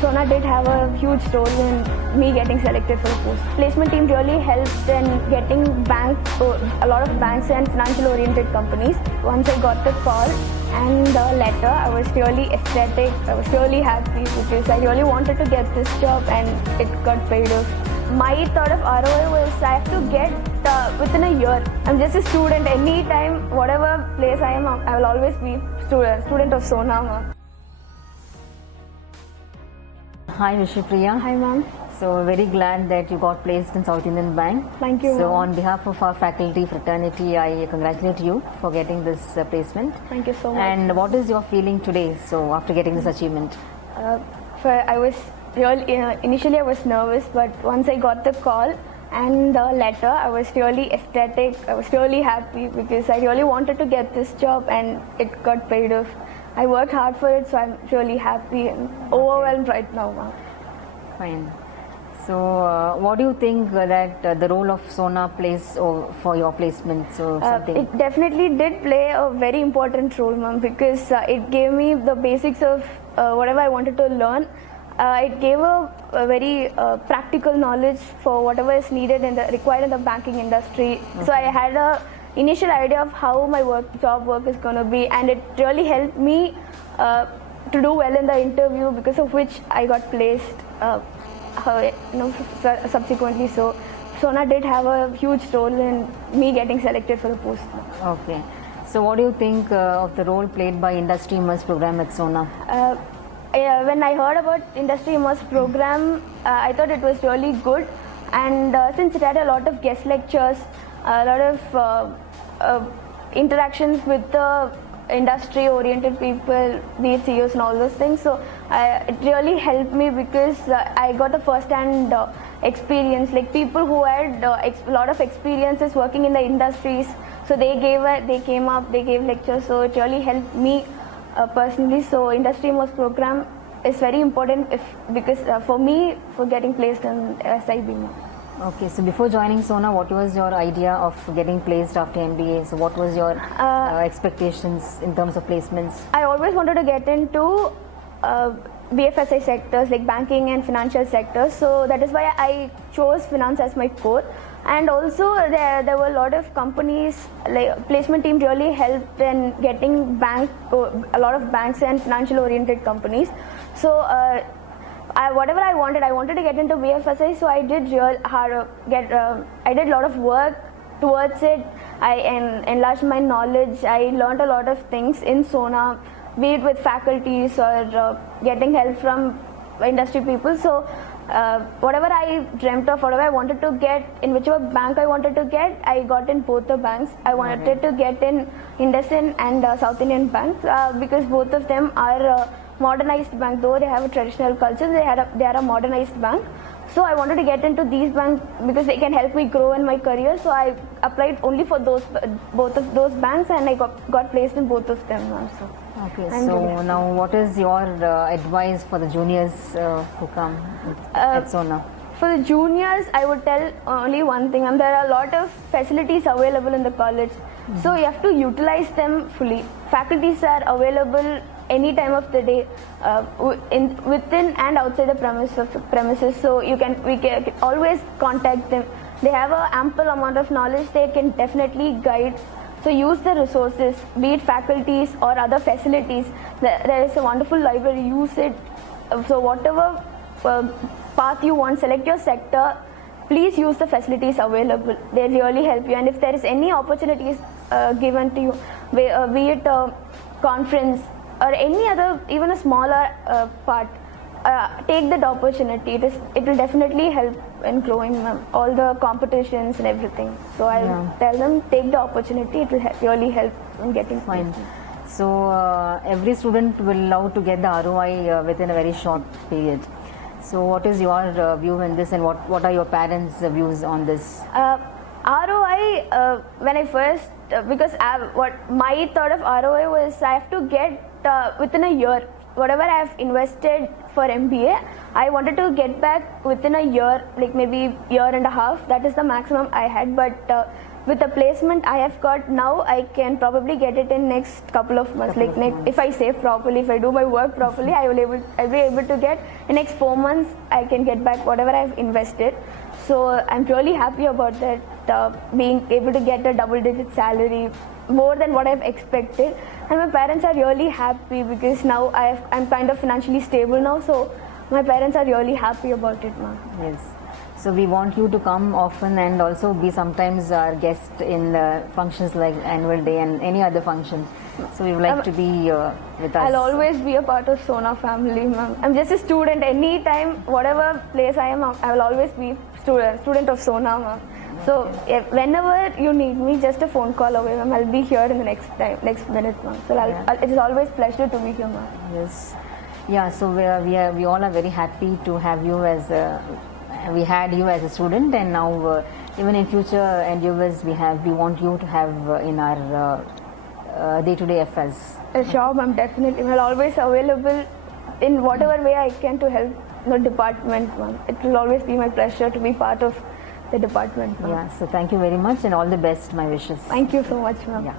Sona did have a huge role in me getting selected for the post. Placement team really helped in getting a lot of banks and financial oriented companies. Once I got the call and the letter, I was really ecstatic. I was really happy because I really wanted to get this job and it got paid off. My thought of ROI was I have to get within a year. I'm just a student. Anytime, whatever place I am, I will always be student of Sona. Hi Vishnupriya. Hi ma'am. So very glad that you got placed in South Indian Bank. Thank you. So on behalf of our faculty fraternity, I congratulate you for getting this placement. Thank you so much. And what is your feeling today? So after getting this achievement? Initially I was nervous, but once I got the call and the letter, I was really ecstatic. I was really happy because I really wanted to get this job and it got paid off. I worked hard for it, so I'm really happy and overwhelmed right now, ma'am. Fine. So what do you think that the role of Sona plays for your placements or something? It definitely did play a very important role, ma'am, because it gave me the basics of whatever I wanted to learn. It gave a very practical knowledge for whatever is needed and required in the banking industry. Okay. So I had a initial idea of how my job work is going to be, and it really helped me to do well in the interview, because of which I got placed subsequently. So Sona did have a huge role in me getting selected for the post. Okay. So what do you think of the role played by Industry Immerse program at Sona? When I heard about Industry Immerse program, I thought it was really good, and since it had a lot of guest lectures, a lot of interactions with the industry oriented people, be it CEOs and all those things, so it really helped me because I got the first hand experience, like people who had a lot of experiences working in the industries, so they gave lectures, so it really helped me personally. So Industry Immerse program is very important because for me, for getting placed in SIB. Okay, so before joining Sona, what was your idea of getting placed after MBA? So what was your expectations in terms of placements? I always wanted to get into BFSI sectors like banking and financial sectors. So that is why I chose finance as my core. And also there were a lot of companies, like placement team really helped in getting a lot of banks and financial oriented companies. So whatever I wanted to get into BFSI, so I did I did a lot of work towards it. I enlarged my knowledge. I learned a lot of things in Sona, be it with faculties or getting help from industry people. So whatever I dreamt of, whatever I wanted to get, in whichever bank I wanted to get, I got in both the banks. I wanted to get in IndusInd and South Indian Bank because both of them are modernized bank. Though they have a traditional culture, they are a modernized bank. So I wanted to get into these banks because they can help me grow in my career. So I applied only for both of those banks, and I got placed in both of them also. Okay, so now what is your advice for the juniors who come at Sona? For the juniors, I would tell only one thing. There are a lot of facilities available in the college. So you have to utilize them fully. Faculties are available any time of the day, within and outside the premises. So we can always contact them. They have an ample amount of knowledge. They can definitely guide. So use the resources, be it faculties or other facilities. There is a wonderful library. Use it. So whatever path you want, select your sector. Please use the facilities available. They really help you. And if there is any opportunities given to you, be it a conference or any other, even a smaller part, take that opportunity. It will definitely help in growing all the competitions and everything. So I'll tell them, take the opportunity. It will really help in getting fine. So every student will love to get the ROI within a very short period. So what is your view on this, and what are your parents' views on this? ROI, when I first, because what my thought of ROI was, I have to get within a year. Whatever I have invested for MBA, I wanted to get back within a year, like maybe year and a half. That is the maximum I had. But with the placement I have got now, I can probably get it in next couple of months. If I save properly, if I do my work properly, I'll be able to get in next 4 months. I can get back whatever I've invested. So I'm really happy about that. Being able to get a double-digit salary, more than what I've expected, and my parents are really happy because now I'm kind of financially stable now. So my parents are really happy about it, ma'am. Yes. So we want you to come often and also be sometimes our guest in functions like annual day and any other functions. So we would like to be with us. I'll always be a part of Sona family, ma'am. I'm just a student. Anytime, whatever place I am, I will always be student of Sona, ma'am. So whenever you need me, just a phone call away, ma'am. I'll be here in the next minute, ma'am. So it is always pleasure to be here, ma'am. Yes. Yeah. So we all are very happy to have you as we had you as a student, and now even in future endeavors we want you to have in our day-to-day affairs. Sure, ma'am. Definitely. I'm always available in whatever way I can to help the department, ma'am. It will always be my pleasure to be part of the department, ma'am. Yeah. So thank you very much, and all the best. My wishes. Thank you so much, ma'am. Yeah.